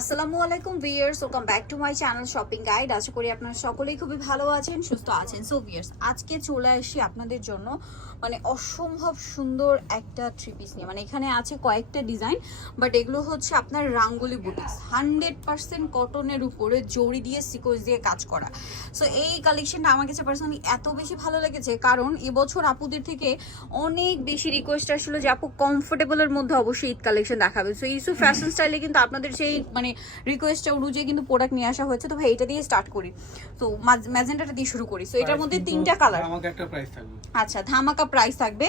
আসসালামু আলাইকুম viewers welcome back to my channel shopping guide. আশা করি আপনারা সকলেই খুবই ভালো আছেন, সুস্থ আছেন। সো ভিয়ার্স আজকে চলে আসি আপনাদের জন্য মানে অসম্ভব সুন্দর একটা থ্রি পিস নিয়ে। মানে এখানে আছে কয়েকটা ডিজাইন বাট এগুলো হচ্ছে আপনার রাঙ্গুলি বুটিক্স হান্ড্রেড পার্সেন্ট কটনের উপরে জড়ি দিয়ে সিকোয়েন্স দিয়ে কাজ করা। সো এই কালেকশনটা আমার কাছে পার্সোনালি এত বেশি ভালো লেগেছে, কারণ এবছর আপুদের থেকে অনেক বেশি রিকোয়েস্ট আসলো যে আপু কমফোর্টেবলের মধ্যে অবশ্যই ঈদ কালেকশন দেখাবে। সো ইসু ফ্যাশন স্টাইলে কিন্তু আপনাদের সেই মানে রিকোয়েস্টটা অনুযায়ী কিন্তু প্রোডাক্ট নিয়ে আসা হয়েছে। তো ভাই এটা দিয়ে স্টার্ট করি। তো ম্যাজেন্টাটা দিয়ে শুরু করি। সো এটার মধ্যে তিনটা কালার আমাকে একটা প্রাইস থাকবে। আচ্ছা ধামাকা প্রাইস থাকবে।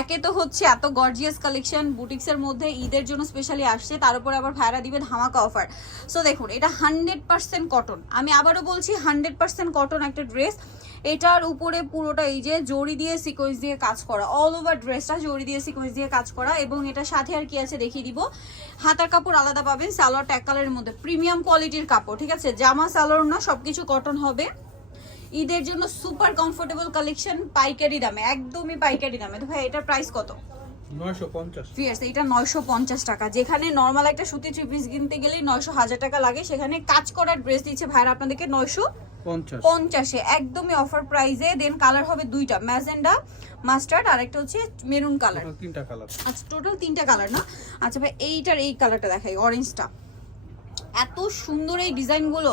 একে তো হচ্ছে এত গর্জিয়াস কালেকশন বুটিক্সের মধ্যে ঈদের জন্য স্পেশালি আসছে তার উপরে আবার ভাইরা দিবে ধামাকা অফার সো দেখুন এটা হান্ড্রেড পার্সেন্ট কটন আমি আবারও বলছি হান্ড্রেড পার্সেন্ট কটন একটা ড্রেস এটার উপরে পুরোটা এই যে জড়ি দিয়ে সিকোয়েন্স দিয়ে কাজ করা অল ওভার ড্রেসটা জড়ি দিয়ে সিকোয়েন্স দিয়ে কাজ করা এবং এটা সাথে আর কি আছে দেখিয়ে দিব। হাতার কাপড় আলাদা পাবেন, সালোয়ার ট্যাক কালারের মধ্যে প্রিমিয়াম কোয়ালিটির কাপড়, ঠিক আছে? জামা, সালোয়ার না, সবকিছু কটন হবে। ঈদের জন্য সুপার কমফোর্টেবল কালেকশন পাইকারি দামে, একদমই পাইকারি দামে। তো ভাই, এটার প্রাইস কত? এটা নয়শো পঞ্চাশ টাকা। যেখানে নর্মাল একটা সুতি থ্রি পিস কিনতে গেলেই নয়শো হাজার টাকা লাগে। সেখানে কাজ করার ড্রেস দিচ্ছে ভাইরা আপনাদেরকে নয়শো পঞ্চাশে। একদমই অফার প্রাইসে দেন কালার হবে দুইটা ম্যাজেন্ডা মাস্টার্ড আর একটা হচ্ছে মেরুন কালার তিনটা কালার আচ্ছা টোটাল তিনটা কালার না? আচ্ছা ভাই এইটার এই কালারটা দেখাই অরেঞ্জটা এত সুন্দর এই ডিজাইনগুলো।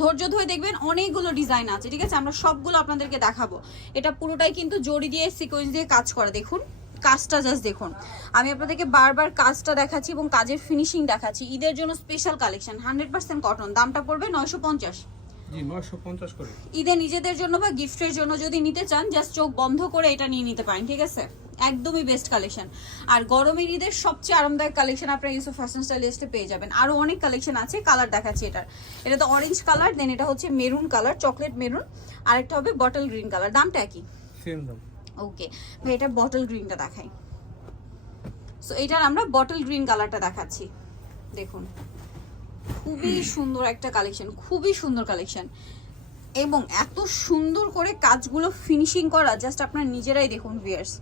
ধৈর্য ধরে দেখবেন অনেকগুলো ডিজাইন আছে ঠিক আছে? আমরা সবগুলো আপনাদেরকে দেখাবো। এটা পুরোটাই কিন্তু জড়ি দিয়ে সিকোয়েন্স দিয়ে কাজ করা দেখুন। কাজটা জাস্ট দেখুন। আমি আপনাদেরকে বারবার কাজটা দেখাচ্ছি এবং কাজের ফিনিশিং দেখাচ্ছি। ঈদের জন্য special collection hundred percent cotton দামটা পড়বে নয়শো পঞ্চাশ। ঈদে নিজেদের জন্য বা গিফটের জন্য যদি নিতে চান জাস্ট চোখ বন্ধ করে এটা নিয়ে নিতে পারেন ঠিক আছে? একদমই বেস্ট কালেকশন আর গরমের ঈদের সবচেয়ে আরামদায়ক কালেকশন আপনারা ইউসুফ ফ্যাশন স্টাইলিস্টে পেয়ে যাবেন। আরও অনেক কালেকশন আছে কালার দেখাচ্ছি এটার। এটা তো অরেঞ্জ কালার দেন এটা হচ্ছে মেরুন কালার চকলেট মেরুন আর একটা হবে বটল গ্রিন কালার দামটা একই? সেম দাম। ওকে ভাই এটা বটল গ্রিনটা দেখাই। সো এটার আমরা বটল গ্রিন কালারটা দেখাচ্ছি। দেখুন খুবই সুন্দর একটা কালেকশন খুবই সুন্দর কালেকশন এবং এত সুন্দর করে কাজগুলো ফিনিশিং করা জাস্ট আপনার নিজেরাই দেখুন ভিয়ার্স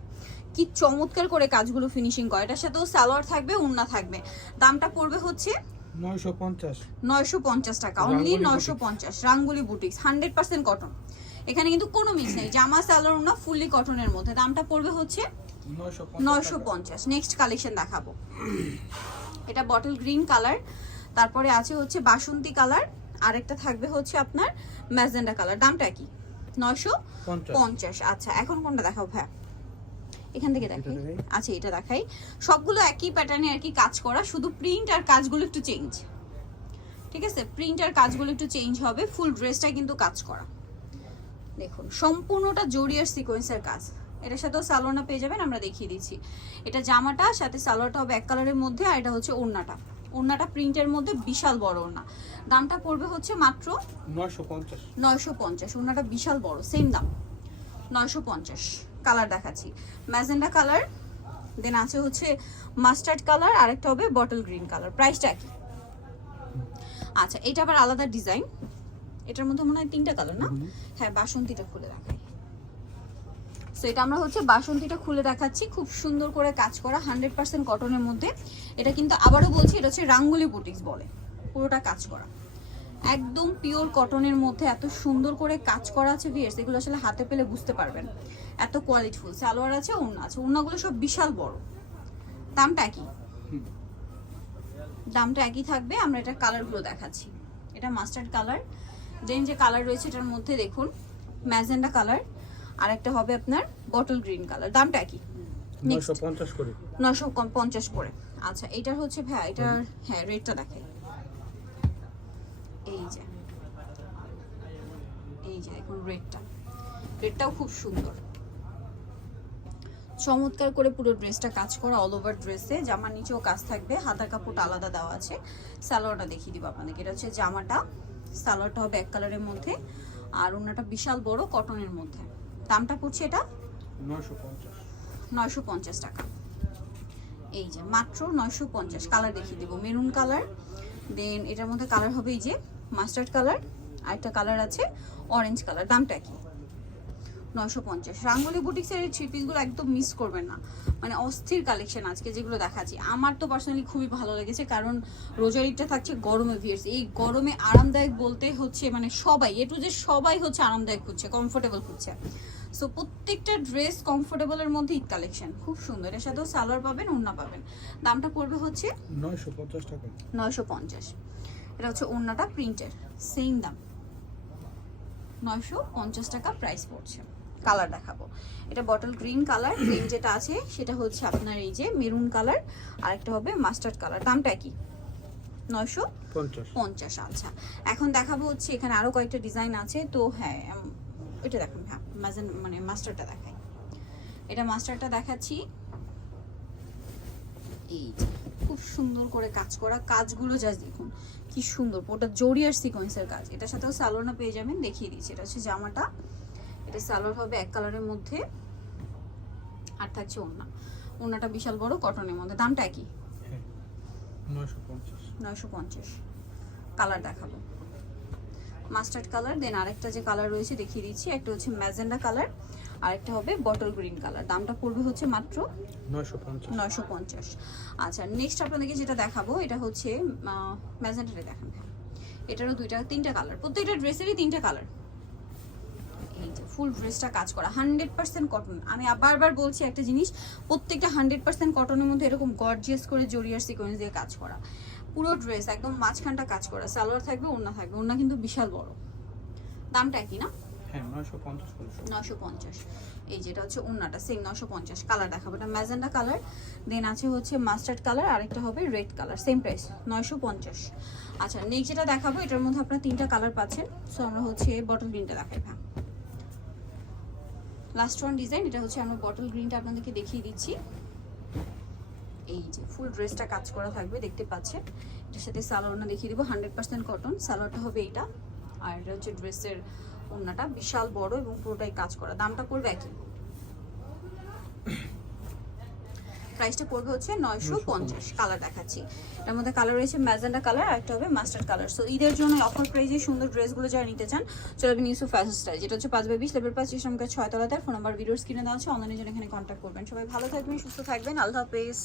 কি চমৎকার করে কাজগুলো ফিনিশিং করা। এটার সাথেও সালোয়ার থাকবে উন্না থাকবে। দামটা পড়বে হচ্ছে নয়শো পঞ্চাশ। নয়শো পঞ্চাশ টাকা অনলি রাঙ্গুলি নয়শো পঞ্চাশ। রাঙ্গুলি বুটিক্স হান্ড্রেড পার্সেন্ট কটন এখানে কিন্তু কোনো মিক্স নেই। জামা সালোয়ার উন্না ফুললি কটনের মধ্যে। দামটা পড়বে হচ্ছে নয়শো পঞ্চাশ। নেক্সট কালেকশন দেখাবো। এটা বটল গ্রিন কালার তারপরে আছে হচ্ছে বাসন্তী কালার আরেকটা থাকবে হচ্ছে আপনার ম্যাজেন্ডা কালার দামটা কি? নয়শো পঞ্চাশ। আচ্ছা এখন কোনটা দেখাবো ভাই এখান থেকে দেখাই। আচ্ছা এটা দেখাই। সবগুলো একই প্যাটার্নে আর কি কাজ করা। শুধু প্রিন্ট আর কাজগুলো একটু চেঞ্জ ঠিক আছে? প্রিন্ট আর কাজগুলো একটু চেঞ্জ হবে। ফুল ড্রেসটা কিন্তু কাজ করা। দেখুন সম্পূর্ণটা জড়িয়ার সিকোয়েন্সের কাজ। এটার সাথেও সালোয়ারটা পেয়ে যাবেন আমরা দেখিয়ে দিচ্ছি। এটা জামাটা সাথে সালোয়ারটা হবে এক কালারের মধ্যে আর এটা হচ্ছে ওড়নাটা। ওড়নাটা প্রিন্টের মধ্যে বিশাল বড় ওড়না। দামটা পড়বে হচ্ছে মাত্র নয়শো পঞ্চাশ। নয়শো পঞ্চাশ। ওনাটা বিশাল বড় সেম দাম। নয়শো পঞ্চাশ। কালার দেখাচ্ছি। ম্যাজেন্ডা কালার দেন আছে হচ্ছে মাস্টার্ড কালার আরেকটা হবে বটল গ্রিন কালার প্রাইসটা কি আচ্ছা এটা আবার আলাদা ডিজাইন এটার মধ্যে মনে হয় তিনটা কালার না? হ্যাঁ বাসন্তীটা খুলে দেখাই সো এটা আমরা হচ্ছে বাসন্তীটা খুলে দেখাচ্ছি খুব সুন্দর করে কাজ করা হান্ড্রেড পার্সেন্ট কটনের মধ্যে। এটা কিন্তু আবারও বলছি এটা হচ্ছে রাঙ্গুলি বুটিক্স বলে পুরোটা কাজ করা। একদম পিওর কটনের মধ্যে এত সুন্দর করে কাজ করা আছে ভিয়ার্স এগুলো আসলে হাতে পেলে বুঝতে পারবেন। এত কোয়ালিটিফুল সালোয়ার আছে ওড়না আছে ওড়নাগুলো সব বিশাল বড়। দামটা একই। দামটা একই থাকবে আমরা এটা কালারগুলো দেখাচ্ছি। এটা মাস্টার্ড কালার দেন যে কালার রয়েছে এটার মধ্যে দেখুন ম্যাজেন্ডা কালার আর একটা হবে আপনার বটল গ্রিন কালার। দামটা একই। পঞ্চাশ করে। নশো পঞ্চাশ করে। আচ্ছা এটার হচ্ছে ভাই এটার হ্যাঁ রেটটা দেখাই এই যে। এই যে দেখুন রেটটাও খুব সুন্দর। চমৎকার করে পুরো ড্রেসটা কাজ করা অল ওভার ড্রেসে জামার নিচেও কাজ থাকবে। হাতার কাপড়টা আলাদা দেওয়া আছে। স্যালোয়ারটা দেখিয়ে দিব আপনাদেরকে। এটা হচ্ছে জামাটা। সালোয়ারটা হবে এক কালারের মধ্যে আর ওনাটা বিশাল বড় কটনের মধ্যে। দামটা পড়ছে এটা? নয়শো পঞ্চাশ টাকা। এই যে, মাত্র নয়শো পঞ্চাশ। কালার দেখিয়ে দেবো। মেরুন কালার, দেন এটার মধ্যে কালার হবে এই যে, মাস্টার্ড কালার আর একটা কালার আছে, অরেঞ্জ কালার। দামটা কি? নয়শো পঞ্চাশ। রাঙ্গুলি বুটিক্সের এই থ্রি পিসগুলো একদম মিস করবেন না। মানে অস্থির কালেকশন আজকে যেগুলো দেখাচ্ছি। আমার তো পার্সোনালি খুবই ভালো লেগেছে কারণ রোজারিটা থাকছে গরমে ভিয়ার্স এই গরমে আরামদায়ক বলতে হচ্ছে মানে সবাই এটু যে সবাই হচ্ছে আরামদায়ক খুঁজছে কমফোর্টেবল খুঁজছে। সো প্রত্যেকটা ড্রেস কমফোর্টেবলের মধ্যে ঈদ কালেকশন খুব সুন্দর। এর সাথেও সালোয়ার পাবেন ওড়না পাবেন। দামটা পড়বে হচ্ছে নয়শো পঞ্চাশ টাকা। নয়শো পঞ্চাশ। এটা হচ্ছে ওড়নাটা প্রিন্টের সেম দাম। নয়শো পঞ্চাশ টাকা প্রাইস পড়ছে। কালার দেখাবো। এটা বটল গ্রিন কালার গ্রিন যেটা আছে সেটা হচ্ছে আপনার এই যে মেরুন কালার আর একটা হবে মাস্টার্ড কালার। দামটা কি নয়শো পঞ্চাশ। আচ্ছা। এখন দেখাবো হচ্ছে এখানে আরও কয়েকটা ডিজাইন আছে। তো হ্যাঁ এটা দেখুন হ্যাঁ মানে মাস্টারটা দেখাই। এটা মাস্টারটা দেখাচ্ছি। এই খুব সুন্দর করে কাজ করা কাজগুলো জাস্ট দেখুন কি সুন্দর। ওটা জড়িয়ার সিকোয়েন্সের কাজ। এটার সাথেও সালোয়ারটা পেয়ে যাবেন দেখিয়ে দিচ্ছি এটা হচ্ছে জামাটা। এটা সালোয়ার হবে এক কালারের মধ্যে আর থাকছে ওড়না। ওড়নাটা বিশাল বড় কটনের মধ্যে। দামটা কি হ্যাঁ নয়শো পঞ্চাশ। কালার দেখাবো। মাস্টার্ড কালার দেন আরেকটা যে কালার রয়েছে দেখিয়ে দিচ্ছি। একটা হচ্ছে ম্যাজেন্ডা কালার আরেকটা হবে বটল গ্রিন কালার। দামটা পড়বে হচ্ছে মাত্র নয়শো পঞ্চাশ। আচ্ছা নেক্সট আপনাদেরকে যেটা দেখাবো এটা হচ্ছে ম্যাজেন্টাটা দেখান এটারও দুইটা তিনটা কালার। প্রত্যেকটা ড্রেসেরই তিনটা কালার। ফুল ড্রেসটা কাজ করা। হান্ড্রেড পার্সেন্ট কটন আমি বারবার বলছি একটা জিনিস প্রত্যেকটা হান্ড্রেড পার্সেন্ট কটনের মধ্যে এরকম গর্জিয়াস করে জরিয়ার সিকোয়েন্স দিয়ে কাজ করা। পুরো ড্রেস একদম মাঝখানটা কাজ করা। সালোয়ার থাকবে ওড়না থাকবে। ওড়না কিন্তু বিশাল বড়। দামটা কি না? হ্যাঁ নশো পঞ্চাশ এই যেটা হচ্ছে ওড়নাটা সেম নশো পঞ্চাশ। কালার দেখাবো। এটা ম্যাজেন্ডা কালার দেন আছে হচ্ছে মাস্টার্ড কালার আরেকটা হবে রেড কালার সেম প্রাইস নয়শো পঞ্চাশ। আচ্ছা নেক্সট যেটা দেখাবো এটার মধ্যে আপনারা তিনটা কালার পাচ্ছেন। সো আমরা হচ্ছে বটল গ্রিনটা দেখাই হ্যাঁ লাস্ট ওয়ান ডিজাইন এটা হচ্ছে আমরা বটল গ্রিনটা আপনাদেরকে দেখিয়ে দিচ্ছি। এই যে ফুল ড্রেসটা কাজ করা থাকবে, দেখতে পাচ্ছেন। এটার সাথে সালোয়ারটা দেখিয়ে দিব হান্ড্রেড পার্সেন্ট কটন সালোয়ারটা হবে এইটা। আর এটা হচ্ছে ড্রেসের ওড়নাটা, বিশাল বড় এবং পুরোটাই কাজ করা। দামটা পড়বে একই। প্রাইসটা পড়বে হচ্ছে নয়শো পঞ্চাশ কালার দেখাচ্ছি। এর মধ্যে কালার রয়েছে ম্যাজেন্ডা কালার আর একটা হবে মাস্টার্ড কালার। সো ঈদের জন্য অফার প্রাইজে সুন্দর ড্রেসগুলো যারা নিতে চান চলে যাবেন ইউসু ফ্যাশন স্টাইল যেটা হচ্ছে পাঁচ বাই বিশ লেভেল পাঁচ ছয় তলাতে ফোন নাম্বার ভিডিওর স্ক্রিনে দেওয়া আছে অনলাইনে জন্য এখানে কন্ট্যাক্ট করবেন। সবাই ভালো থাকবেন সুস্থ থাকবেন আল্লাহ হাফেজ।